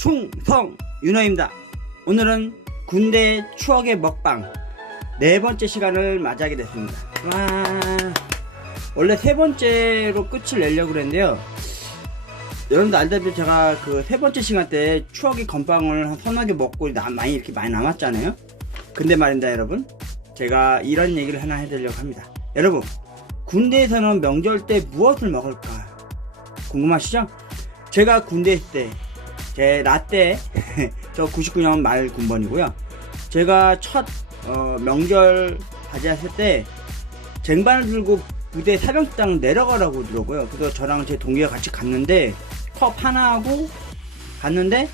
충성 윤호입니다. 오늘은 군대 추억의 먹방 네 번째 시간을 맞이하게 됐습니다. 와, 원래 세 번째로 끝을 내려고 그랬는데요. 여러분들 알다시피 제가 그 세 번째 시간 때 추억의 건빵을 한 서너 개 먹고 나, 많이 이렇게 많이 남았잖아요. 근데 말입니다, 여러분. 제가 이런 얘기를 하나 해드리려고 합니다. 여러분, 군대에서는 명절 때 무엇을 먹을까? 궁금하시죠? 제가 군대 있을 때, 제 라떼, 저 99년 말 군번이고요. 제가 첫 어, 명절 맞이했을 때 쟁반을 들고 부대 사병장 내려가라고 그러고요. 그래서 저랑 제 동기가 같이 갔는데 컵 하나 하고 갔는데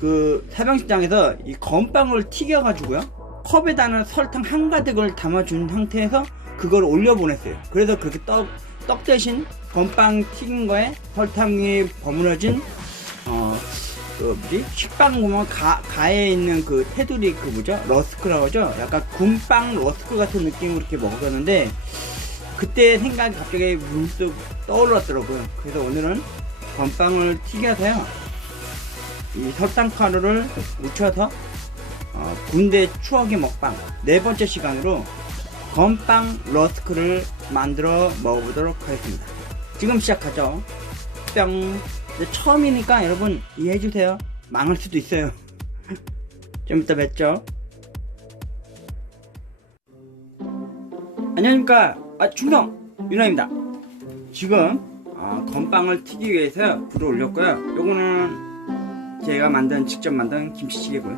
그 사병장에서 이 건빵을 튀겨가지고요. 컵에다는 설탕 한 가득을 담아준 상태에서 그걸 올려보냈어요. 그래서 그렇게 떡, 떡 대신 건빵 튀긴 거에 설탕이 버무려진 어, 그 뭐지? 식빵 보면 가, 가에 있는 그 테두리 그 뭐죠? 러스크라고 하죠? 약간 군빵 러스크 같은 느낌으로 이렇게 먹었는데 그때 생각이 갑자기 문득 떠올랐더라고요. 그래서 오늘은 건빵을 튀겨서요. 이 설탕가루를 묻혀서 어, 군대 추억의 먹방 네 번째 시간으로 건빵 러스크를 만들어 먹어보도록 하겠습니다. 지금 시작하죠. 뿅. 처음이니까 여러분 이해해주세요. 망할 수도 있어요. 좀 이따 뵙죠. 안녕하십니까. 아, 충성! 윤호입니다. 지금, 어, 건빵을 튀기 위해서 불을 올렸고요. 요거는 제가 만든, 직접 만든 김치찌개고요.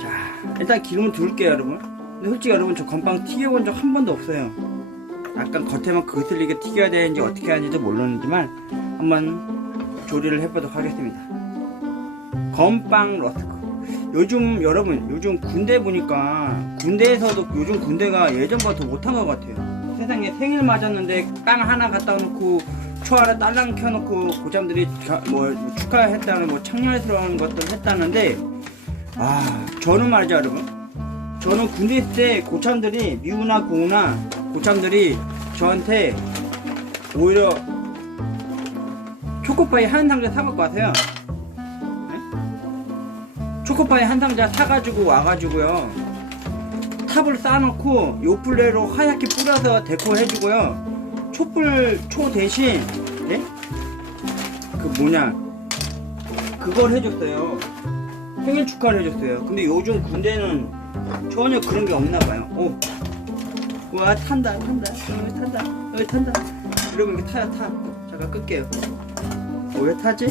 자, 일단 기름을 두를게요, 여러분. 근데 솔직히 여러분, 저 건빵 튀겨본 적 한 번도 없어요. 약간 겉에만 거슬리게 튀겨야 되는지 어떻게 하는지도 모르는지만, 한번 조리를 해보도록 하겠습니다. 건빵 러스크. 요즘 여러분 요즘 군대 보니까 군대에서도 요즘 군대가 예전보다 더 못한 것 같아요. 세상에 생일 맞았는데 빵 하나 갖다 놓고 초 하나 딸랑 켜놓고 고참들이 자- 뭐 축하했다는 뭐 창렬스러운 것들 했다는데 아 저는 말이죠 여러분 저는 군대 있을 때 고참들이 미우나 고우나 고참들이 저한테 오히려 초코파이 한 상자 사갖고 가세요. 초코파이 한 상자 사가지고 와가지고요. 탑을 쌓아놓고 요플레로 하얗게 뿌려서 데코 해주고요. 촛불 초 대신 예? 그 뭐냐 그걸 해줬어요. 생일 축하를 해줬어요. 근데 요즘 군대는 전혀 그런 게 없나 봐요. 오. 와 탄다 탄다 여기 탄다 여기 탄다 여러분 이렇게 타요 타 잠깐 끌게요 어, 왜 타지?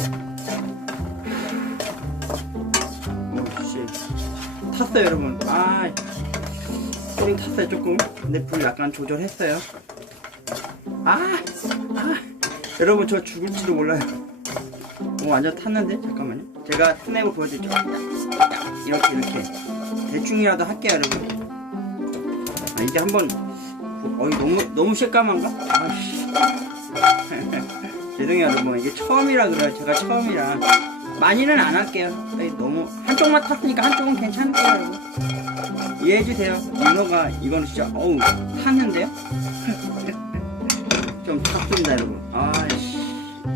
오씨. 탔어요 여러분. 아 조금 탔어요 조금. 근데 불 약간 조절했어요. 아, 아. 여러분 저 죽을지도 몰라요. 오 완전 탔는데? 잠깐만요. 제가 스냅을 보여드릴게요. 이렇게 이렇게. 대충이라도 할게요 여러분. 아 이제 한번 어이 너무 너무 새까만가? 아씨 죄송해요. 여러분 이게 처음이라 그래요. 제가 처음이라. 많이는 안 할게요. 너무 한쪽만 탔으니까 한쪽은 괜찮을게요. 여러분 이해해주세요. 윤호가 이거는 진짜 어우 탔는데요? 좀 탔습니다 여러분. 아씨.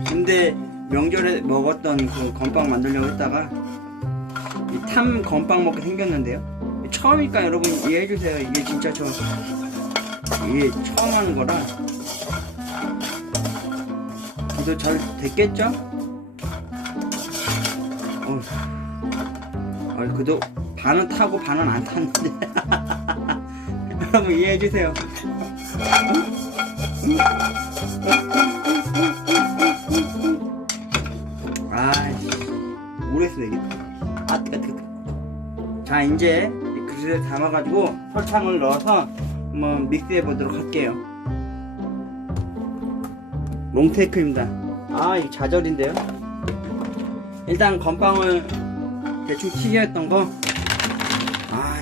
근데 명절에 먹었던 그 건빵 만들려고 했다가 이탐 건빵 먹게 생겼는데요? 처음이니까 여러분 이해해주세요. 이게 진짜 저 이게 처음 하는 거라 기도 잘 됐겠죠? 어, 어, 그래도 반은 타고 반은 안 탔는데. 여러분 이해해 주세요. 아이씨 오래했어 이게 아 뜨거 뜨거 자 이제 이 그릇에 담아가지고 설탕을 넣어서 한번 믹스해 보도록 할게요. 롱테이크입니다. 아, 이거 좌절인데요? 일단 건빵을 대충 튀겨했던 거. 아,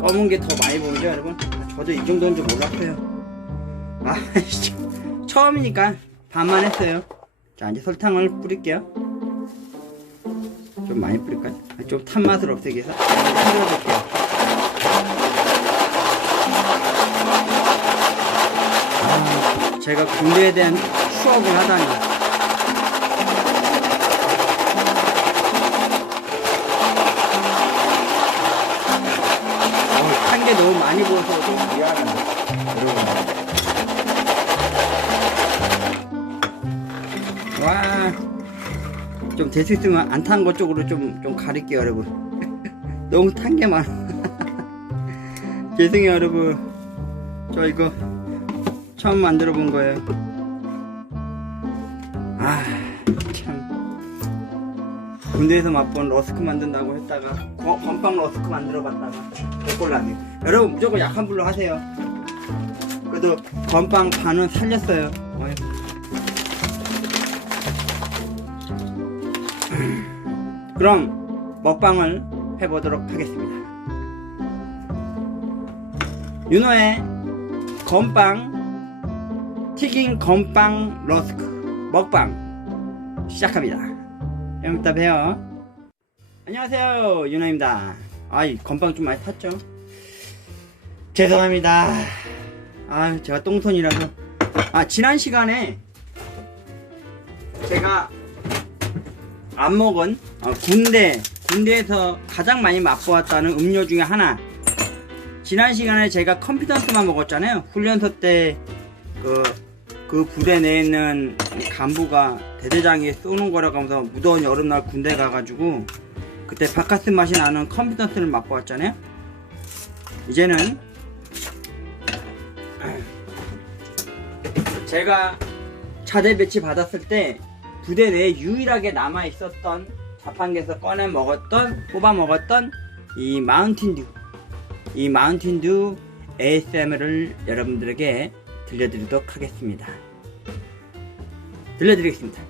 검은 게 더 많이 보이죠, 여러분? 저도 이 정도인 줄 몰랐어요. 아, 씨, 처음이니까 반만 했어요. 자, 이제 설탕을 뿌릴게요. 좀 많이 뿌릴까요? 아, 좀 탄 맛을 없애기 위해서 뿌려볼게요. 아, 제가 군대에 대한 수업을 하다니. 한게 너무 많이 보여서 좀 미안한데. 와. 좀 될 수 있으면 안탄것 쪽으로 좀, 좀 가릴게요, 여러분. 너무 탄 게 많아. 죄송해요, 여러분. 저 이거 처음 만들어 본 거예요. 군대에서 맛본 러스크 만든다고 했다가 거- 건빵 러스크 만들어 봤다가 개꼴라네 여러분 무조건 약한 불로 하세요. 그래도 건빵 반은 살렸어요. 그럼 먹방을 해보도록 하겠습니다. 윤호의 건빵 튀긴 건빵 러스크 먹방 시작합니다 좀 이따 봬요. 안녕하세요 윤호입니다. 아이 건빵 좀 많이 탔죠? 죄송합니다. 아 제가 똥손이라서. 아 지난 시간에 제가 안 먹은 어, 군대 군대에서 가장 많이 맛보았다는 음료 중에 하나. 지난 시간에 제가 컴피던스만 먹었잖아요. 훈련소 때그 그 부대 내에 있는 간부가 대대장이 쏘는 거라고 하면서 무더운 여름날 군대 가가지고 그때 바카스 맛이 나는 컴피던스를 맛보았잖아요. 이제는 제가 자대 배치 받았을 때 부대 내에 유일하게 남아 있었던 자판기에서 꺼내 먹었던 뽑아 먹었던 이 마운틴듀 이 마운틴듀 ASMR을 여러분들에게 들려드리도록 하겠습니다. 들려드리겠습니다.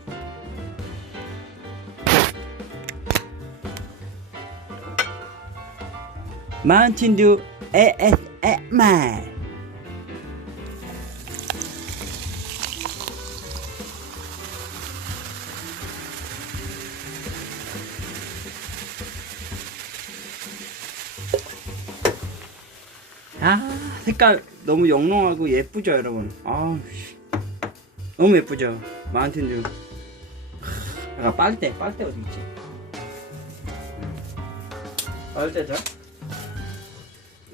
마운틴듀 ASMR 색깔 너무 영롱하고 예쁘죠 여러분? 아 너무 예쁘죠? 마운틴 듀 아 빨대 빨대 어디 있지? 빨대죠?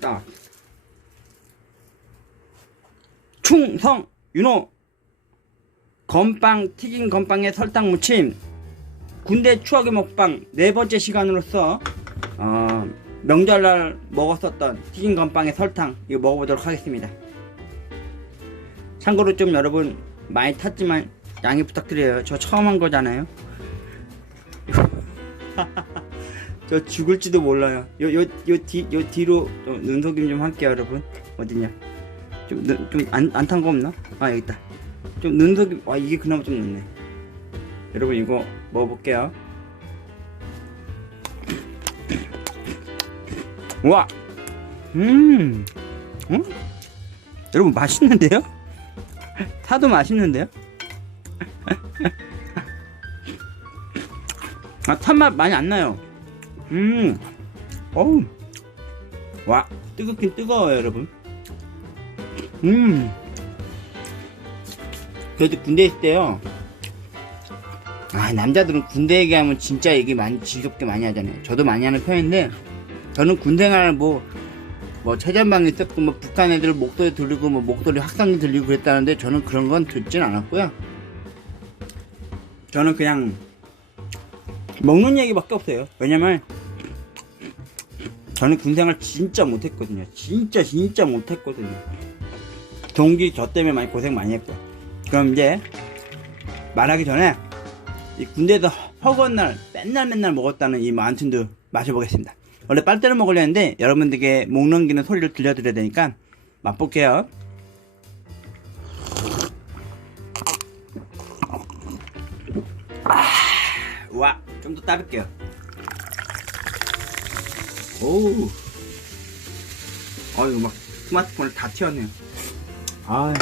딱 충성 윤호. 건빵 튀긴 건빵에 설탕 무침 군대 추억의 먹방 네 번째 시간으로서 어, 명절날 먹었었던 튀긴 건빵에 설탕 이거 먹어보도록 하겠습니다. 참고로 좀 여러분 많이 탔지만 양해 부탁드려요. 저 처음 한 거잖아요. 저 죽을지도 몰라요. 요 요 요 뒤 요 뒤로 좀 눈속임 좀 할게요, 여러분. 어디냐? 좀좀안 안탄 거 없나? 아 여기 있다. 좀 눈속임. 와 이게 그나마 좀 낫네. 여러분 이거 먹어볼게요. 와, 음, 음, 여러분 맛있는데요? 타도 맛있는데요? 아, 탄맛 많이 안 나요. 음, 어우, 와, 뜨겁긴 뜨거워요, 여러분. 음, 그래도 군대 있을 때요. 아, 남자들은 군대 얘기하면 진짜 얘기 많이, 지겹게 많이 하잖아요. 저도 많이 하는 편인데, 저는 군생활 뭐, 뭐, 최전방에 있었고, 뭐, 북한 애들 목소리 들리고, 뭐, 목소리 확산기 들리고 그랬다는데, 저는 그런 건 듣진 않았고요. 저는 그냥, 먹는 얘기밖에 없어요. 왜냐면, 저는 군생활 진짜 못했거든요. 진짜, 진짜 못했거든요. 동기 저 때문에 많이 고생 많이 했고. 그럼 이제, 말하기 전에, 이 군대에서 허구한 날, 맨날 맨날 먹었다는 이 마운틴드 마셔보겠습니다. 원래 빨대를 먹으려 했는데 여러분들에게 목 넘기는 소리를 들려드려야 되니까 맛볼게요. 아, 와, 좀 더 따를게요. 오, 어유 막 스마트폰을 다 튀었네요. 아,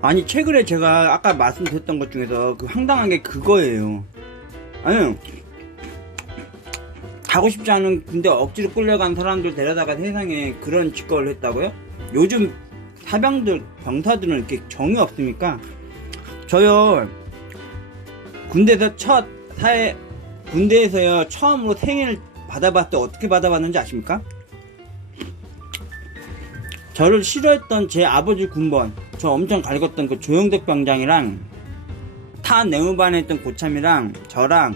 아니 최근에 제가 아까 말씀드렸던 것 중에서 그 황당한 게 그거예요. 아니 가고 싶지 않은 군대 억지로 끌려간 사람들 데려다가 세상에 그런 짓거리를 했다고요? 요즘 사병들, 병사들은 이렇게 정이 없습니까? 저요, 군대에서 첫, 사회, 군대에서요, 처음으로 생일 받아봤을 때 어떻게 받아봤는지 아십니까? 저를 싫어했던 제 아버지 군번, 저 엄청 갈궜던 그 조영덕 병장이랑 타 내무반에 있던 고참이랑 저랑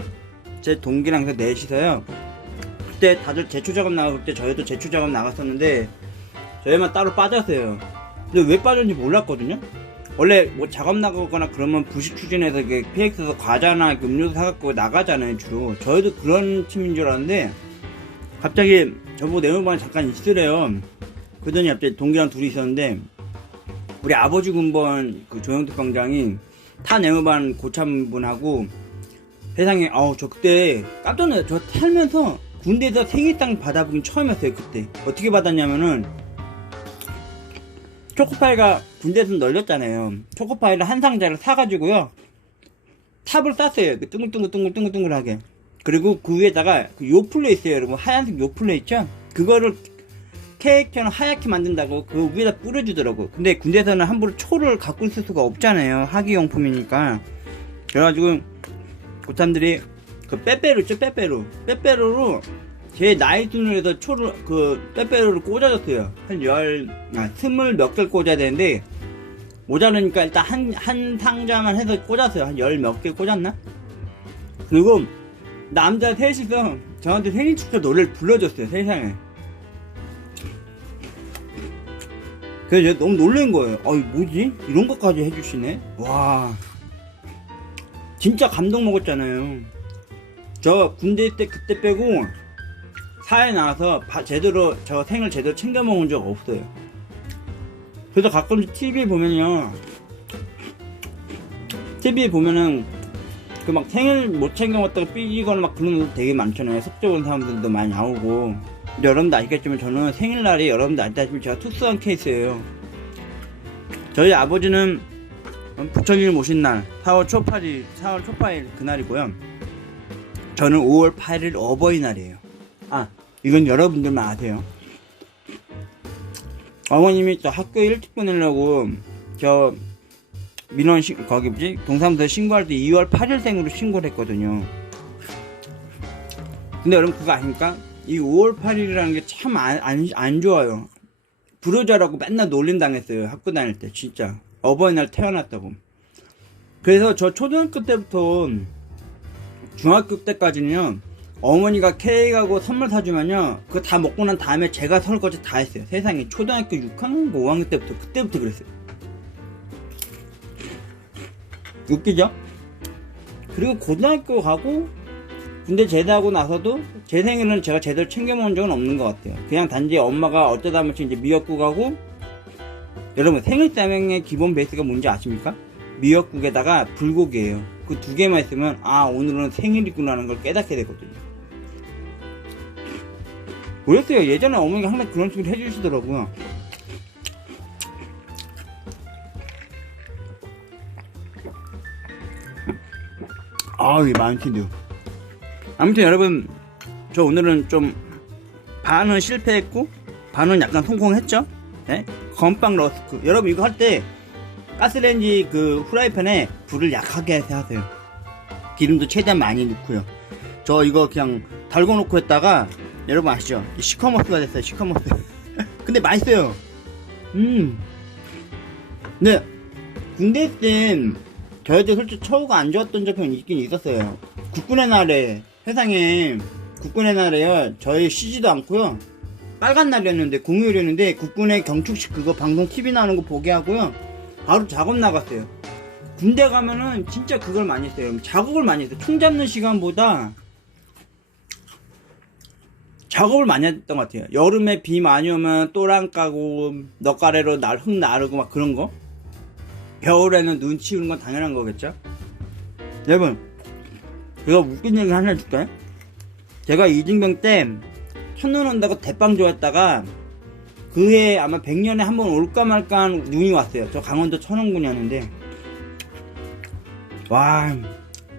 제 동기랑 그 넷이서요. 그때 다들 제초 작업 나가고 그때 저희도 제초 작업 나갔었는데 저희만 따로 빠졌어요. 근데 왜 빠졌는지 몰랐거든요. 원래 뭐 작업 나가거나 그러면 부식 추진해서 PX에서 과자나 음료수 사갖고 나가잖아요 주로. 저희도 그런 팀인 줄 알았는데 갑자기 저보고 내무반에 잠깐 있으래요. 그러더니 갑자기 동기랑 둘이 있었는데 우리 아버지 군번 그 조영특 병장이 타 내무반 고참분하고 세상에 아우 저 그때 깜짝 놀랐어요 저 살면서 군대에서 생일상 받아보긴 처음이었어요 그때. 어떻게 받았냐면은 초코파이가 군대에서 널렸잖아요. 초코파이를 한 상자를 사가지고요. 탑을 쌌어요. 그 둥글둥글둥글둥글둥글하게. 그리고 그 위에다가 그 요플레 있어요 여러분. 하얀색 요플레 있죠? 그거를 케이크처럼 하얗게 만든다고 그 위에다 뿌려주더라고. 근데 군대에서는 함부로 초를 갖고 있을 수가 없잖아요. 하기용품이니까. 그래가지고 고참들이 그 빼빼로 있죠 빼빼로 빼빼로로 제 나이 순으로 해서 초를 그 빼빼로를 꽂아줬어요. 한 열, 아, 스물 몇 개를 꽂아야 되는데 모자르니까 일단 한, 한 상자만 해서 꽂았어요. 한 열 몇 개 꽂았나? 그리고 남자 셋이서 저한테 생일 축하 노래를 불러줬어요. 세상에. 그래서 제가 너무 놀란 거예요. 어이, 뭐지? 이런 것까지 해주시네? 와. 진짜 감동 먹었잖아요. 저 군대 때 그때 빼고 사회 나와서 바- 제대로 저 생을 제대로 챙겨 먹은 적 없어요. 그래서 가끔씩 TV 보면요. TV 보면은 그 막 생일 못 챙겨 먹다가 삐지거나 막 그런 거 되게 많잖아요. 속적인 사람들도 많이 나오고. 여러분도 아시겠지만 저는 생일날이 여러분도 알다시피 제가 특수한 케이스예요. 저희 아버지는 부처님을 모신 날 4월 초파일 4월 초파일 그날이고요. 저는 5월 8일 어버이날이에요. 아 이건 여러분들만 아세요. 어머님이 저 학교 일찍 보내려고 저 민원 시, 거기 뭐지 동사무소 신고할 때 2월 8일생으로 신고를 했거든요. 근데 여러분 그거 아십니까? 이 5월 8일이라는 게 참 안 안, 안 좋아요. 불효자라고 맨날 놀림 당했어요. 학교 다닐 때 진짜 어버이날 태어났다고. 그래서 저 초등학교 때부터 중학교 때까지는요. 어머니가 케이크하고 선물 사주면요. 그거 다 먹고 난 다음에 제가 설거지 다 했어요. 세상에 초등학교 6학년, 5학년 때부터 그때부터 그랬어요. 웃기죠? 그리고 고등학교 가고 군대 제대하고 나서도 제 생일은 제가 제대로 챙겨 먹은 적은 없는 것 같아요. 그냥 단지 엄마가 어쩌다 한번씩 이제 미역국 하고 여러분 생일 사명의 기본 베이스가 뭔지 아십니까? 미역국에다가 불고기예요. 그 두 개만 있으면 아 오늘은 생일이구나 하는 걸 깨닫게 되거든요. 그랬어요. 예전에 어머니가 항상 그런 식으로 해주시더라고요. 아우 이 많긴데요. 아무튼 여러분 저 오늘은 좀 반은 실패했고 반은 약간 성공했죠? 네? 건빵 러스크 여러분 이거 할때 가스레인지 그 후라이팬에 불을 약하게 하세요. 기름도 최대한 많이 넣고요. 저 이거 그냥 달궈 놓고 했다가 여러분 아시죠? 이 시커머스가 됐어요 시커머스. 근데 맛있어요. 음. 네. 군대 때 저희도 솔직히 처우가 안 좋았던 적은 있긴 있었어요. 국군의 날에 세상에 국군의 날에요 저희 쉬지도 않고요. 빨간 날이었는데 공휴일이었는데 국군의 경축식 그거 방송 TV 나오는 거 보게 하고요 바로 작업 나갔어요. 군대 가면은 진짜 그걸 많이 했어요. 작업을 많이 했어요. 총 잡는 시간보다 작업을 많이 했던 것 같아요. 여름에 비 많이 오면 또랑 까고 넉가래로 날 흙 나르고 막 그런 거? 겨울에는 눈 치우는 건 당연한 거겠죠? 여러분 제가 웃긴 얘기 하나 해줄까요? 제가 이등병 때 첫눈 온다고 대빵 좋아했다가 그해 아마 100년에 한 번 올까 말까 한 눈이 왔어요. 저 강원도 천원군이었는데 와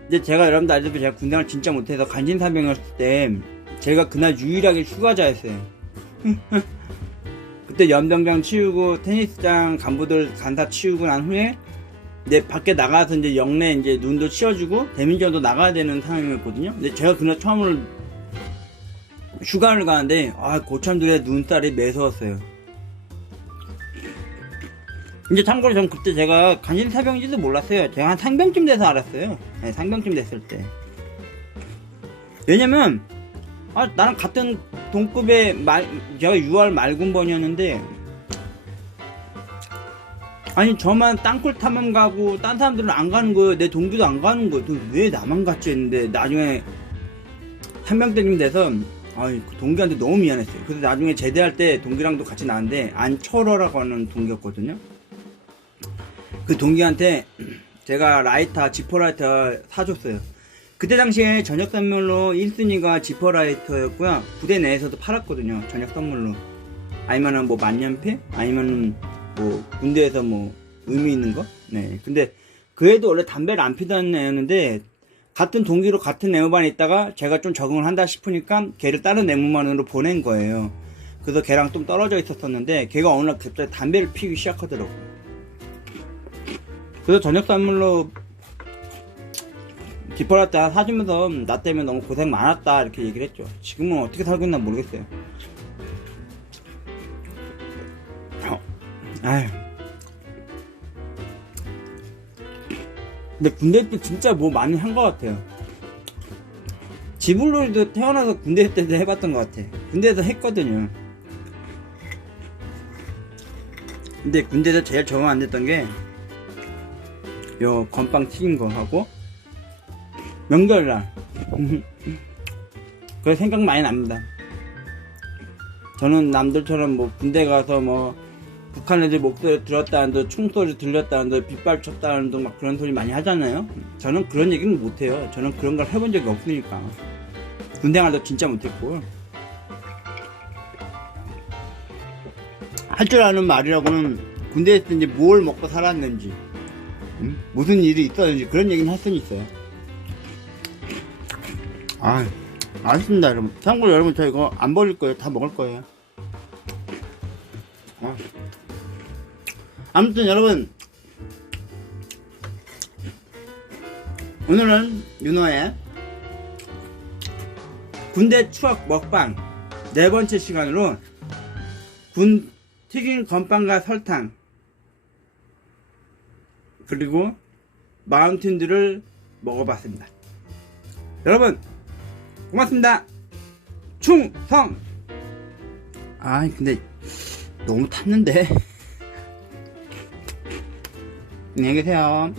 근데 제가 여러분들 알다시피 제가 군대를 진짜 못해서 간신사병이었을 때 제가 그날 유일하게 휴가자였어요. 그때 연병장 치우고 테니스장 간부들 간다 치우고 난 후에 이제 밖에 나가서 이제 영내 이제 눈도 치워주고 대민전도 나가야 되는 상황이었거든요. 근데 제가 그날 처음으로 휴가를 가는데 아 고참들의 눈살이 매서웠어요. 이제 참고로 전 그때 제가 간신사병인지도 몰랐어요. 제가 한 상병쯤 돼서 알았어요. 네, 상병쯤 됐을 때. 왜냐면 아 나랑 같은 동급의 말 제가 6월 말군번이었는데 아니 저만 땅굴 탐험 가고 딴 사람들은 안 가는 거예요. 내 동기도 안 가는 거예요. 또왜 나만 갔지 했는데 나중에 상병대쯤 돼서 아이 그 동기한테 너무 미안했어요. 그래서 나중에 제대할 때 동기랑도 같이 나왔는데 안철호라고 하는 동기였거든요. 그 동기한테 제가 라이터 지퍼라이터 사줬어요. 그때 당시에 저녁 선물로 1순위가 지퍼라이터였고요. 부대 내에서도 팔았거든요. 저녁 선물로. 아니면은 뭐 만년필? 아니면 뭐 군대에서 뭐 의미 있는 거? 네. 근데 그 애도 원래 담배를 안 피던 애였는데 같은 동기로 같은 내무반에 있다가 제가 좀 적응을 한다 싶으니까 걔를 다른 내무반으로 보낸 거예요. 그래서 걔랑 좀 떨어져 있었었는데 걔가 어느 날 갑자기 담배를 피우기 시작하더라고요. 그래서 저녁 선물로 디퍼라트 사주면서 나 때문에 너무 고생 많았다 이렇게 얘기를 했죠. 지금은 어떻게 살고 있나 모르겠어요. 어, 아휴. 근데 군대 때 진짜 뭐 많이 한 것 같아요. 지불놀이도 태어나서 군대 때도 해봤던 것 같아. 군대에서 했거든요. 근데 군대에서 제일 적응 안 됐던 게, 요 건빵 튀긴 거 하고, 명절날. 그 생각 많이 납니다. 저는 남들처럼 뭐 군대 가서 뭐 북한 애들 목소리 들었다는 듯 총소리 들렸다는 듯 빗발 쳤다는 듯 막 그런 소리 많이 하잖아요. 저는 그런 얘기는 못해요. 저는 그런 걸 해본 적이 없으니까. 군대 가도 진짜 못했고. 할 줄 아는 말이라고는 군대에 있을 때 이제 뭘 먹고 살았는지, 응? 무슨 일이 있었는지 그런 얘기는 할 수는 있어요. 아, 맛있습니다, 여러분. 참고로 여러분 저 이거 안 버릴 거예요. 다 먹을 거예요. 아. 아무튼 여러분 오늘은 윤호의 군대 추억 먹방 네 번째 시간으로 군 튀긴 건빵과 설탕 그리고 마운틴들을 먹어봤습니다. 여러분 고맙습니다. 충성. 아 근데 너무 탔는데. 안녕히 계세요.